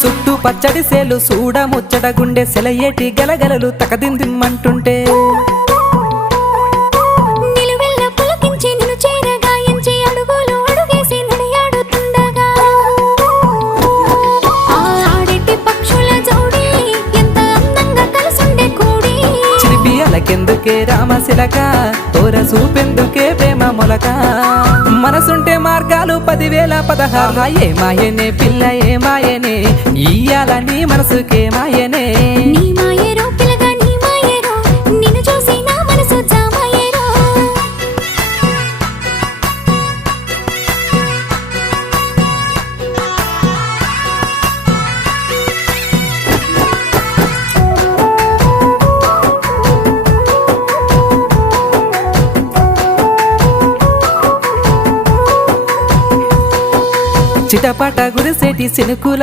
చుట్టూ పచ్చడి సేలు చూడ ముచ్చట గుండె సెలయేటి గలగలలు తకదిందిమ్మంటుంటే నిలువెల్ల పులకించి నిన్ను చేరగాయించి అడుగులు అడుగేసి నడియాడుతుండగా ఆడేటి పక్షుల జోడి ఎంత అందంగా కలుసుండే కూడి చిలిపియలకెందుకే రామశిలక తోర చూపెందుకే ప్రేమ మొలక మనసుంటే మార్గాలు 10,016 ఏ మాయనే పిల్ల ఏ మాయనే ఇయ్యాల నీ మనసుకే మాయనే నీ మాయరో పిల్లగా నీ మాయరో నిన్ను చూసి నా మనసు జామాయరో చిటపట గురిసేటి సినుకుల